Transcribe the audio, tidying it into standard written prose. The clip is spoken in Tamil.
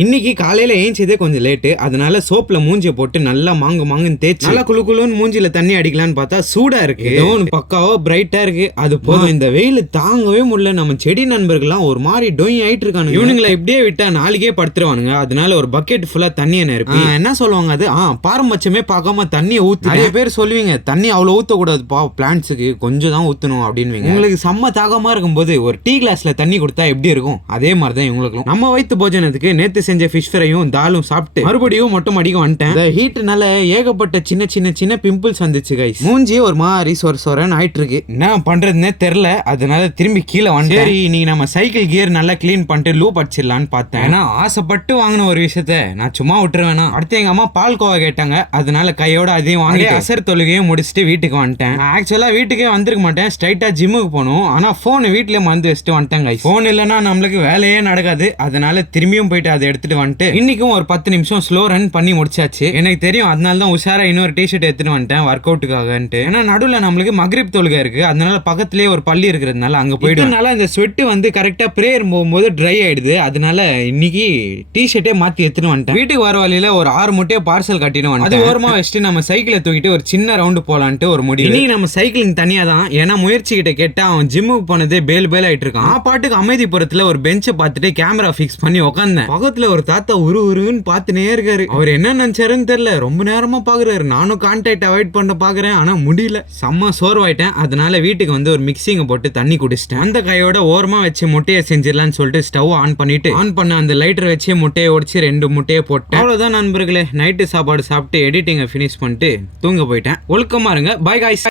இன்னைக்கு காலையில ஏஞ்சதே கொஞ்சம் லேட்டு. அதனால சோப்ல மூஞ்சிய போட்டு நல்லா மாங்குன்னு தேய்ச்சு நல்லா குளுன்னு மூஞ்சில தண்ணி அடிக்கலான்னு பார்த்தா சூடா இருக்கு. ஏதோ ஒன்று பக்காவா பிரைட்டா இருக்கு. அது போதும். இந்த வெயில் தாங்கவே முடியல. நம்ம செடி நண்பர்கள்லாம் ஒரு மாதிரி டொய் ஆயிட்டு இருக்கானுங்க. இவனுங்களை இப்படியே விட்டா நாளைக்கே படுத்துருவானுங்க. அதனால ஒரு பக்கெட் ஃபுல்லா தண்ணியை நிரப்பி என்ன சொல்லுவாங்க அது பாரம்பட்சமே பார்க்காம தண்ணியை ஊத்தி. நிறைய பேர் சொல்லுவீங்க தண்ணி அவ்வளவு ஊத்தக்கூடாது பிளான்ட்ஸுக்கு, கொஞ்சம் தான் ஊத்தணும் அப்படின்னு. உங்களுக்கு செம்ம தாகமா இருக்கும்போது ஒரு டீ கிளாஸ்ல தண்ணி கொடுத்தா எப்படி இருக்கும்? அதே மாதிரிதான் இவங்களுக்கும். நம்ம வயிற்று போஜனத்துக்கு நேத்து செஞ்ச ஃபிஷ் ஃப்ரையும் தாலும் சாப்பிட்டு மறுபடியும் மொட்டை மாடிக்கு வந்துட்டேன். இந்த ஹீட்னால ஏகப்பட்ட சின்ன பிம்பிள்ஸ் வந்துச்சு கைஸ். மூஞ்சி ஒரு மாதிரி சொரன்னு ஆயிட்டு இருக்கு. என்ன பண்றதுன்னே தெரியல. அதனால திரும்பி கீழே வந்துட்டேன். சரி, நீ நம்ம சைக்கிள் கியர் நல்லா கிளீன் பண்ணிட்டு லூப் அடிச்சிடலான்னு பார்த்தேன். ஏன்னா ஆசைப்பட்டு வாங்கின ஒரு விஷயத்த நான் சும்மா விட்டுருவேனா. அடுத்து எங்க அம்மா பால் கோவா கேட்டாங்க. அதனால கையோட அதையும் வாங்கி அசர் தொழுகையும் முடிச்சுட்டு வீட்டுக்கு வந்துட்டேன். ஆக்சுவலா வீட்டுக்கே வந்திருக்க மாட்டேன். ஸ்ட்ரைட்டா ஜிம்முக்கு போகணும். ஆனா போன் வீட்லயே மறந்து வச்சுட்டு வந்துட்டேன் கைஸ். போன் இல்லைன்னா நம்மளுக்கு வேலையே நடக்காது. அதனால திரும்பியும் போயிட்டு அதை எடுத்துட்டு வந்துட்டு இன்னைக்கும் ஒரு 10 நிமிஷம் ஸ்லோ ரன் பண்ணி முடிச்சாச்சு. எனக்கு தெரியும். அதனால தான் உஷாரா இன்னொரு டிஷர்ட் எடுத்துட்டு வந்துட்டேன் ஒர்க் அவுட்டுக்காகன்ட்டு. ஏன்னா நடுவில் நம்மளுக்கு மக்ரிப் தொழுகை இருக்கு. அதனால பக்கத்துலேயே ஒரு பள்ளி இருக்கிறதுனால அங்க போயிடுனால இந்த ஸ்வெட் வந்து கரெக்டா பிரேயர் போகும்போது ட்ரை ஆயிடுது. அதனால இன்னைக்கு டிஷர்ட்டே மாத்தி எடுத்துட்டு வந்துட்டேன். வீட்டுக்கு வர வழியில ஒரு 6 முட்டையை பார்சல் கட்டிட்டு வந்து அது ஓரமா வச்சுட்டு நம்ம சைக்கிளை தூக்கிட்டு ஒரு சின்ன ரவுண்டு போலான்ட்டு ஒரு முடிவு. இன்னைக்கு நம்ம சைக்கிளிங் தனியா தான். ஏன்னா முயற்சி கிட்ட கேட்டா அவன் ஜிம்முக்கு போனதே பேல் ஆயிட்டு இருக்கான். பாட்டுக்கு அமைதிபுரத்துல ஒரு பெஞ்சை பார்த்துட்டு கேமரா பிக்ஸ் பண்ணி உட்காந்தேன். பக்கத்துல ஒரு தாத்தா உருன்னு பார்த்துனே இருக்காரு. அவர் என்ன நினைச்சாருன்னு தெரியல. ரொம்ப நேரமா பாக்குறாரு. நானும் கான்டாக்ட் அவாய்ட் பண்ண பாக்குறேன். ஆனா முடியல. செம்ம சோர்வாயிட்டேன். அதனால வீட்டுக்கு வந்து ஒரு மிக்சிங்க போட்டு தண்ணி குடிச்சிட்டேன். அந்த கையோட ஓரமா வச்சு முட்டையை செஞ்சிடலான்னு சொல்லிட்டு ஸ்டவ் ஆன் பண்ணிட்டு ஆன் பண்ண அந்த லைட்டர் வச்சு முட்டையை உடைச்சு 2 முட்டையை போட்டேன். அவ்வளவுதான் நண்பர்களே. நைட்டு சாப்பாடு சாப்பிட்டு எடிட்டிங்கை பினிஷ் பண்ணிட்டு தூங்க போயிட்டேன். ஒழுக்கமா இருங்க. By guys.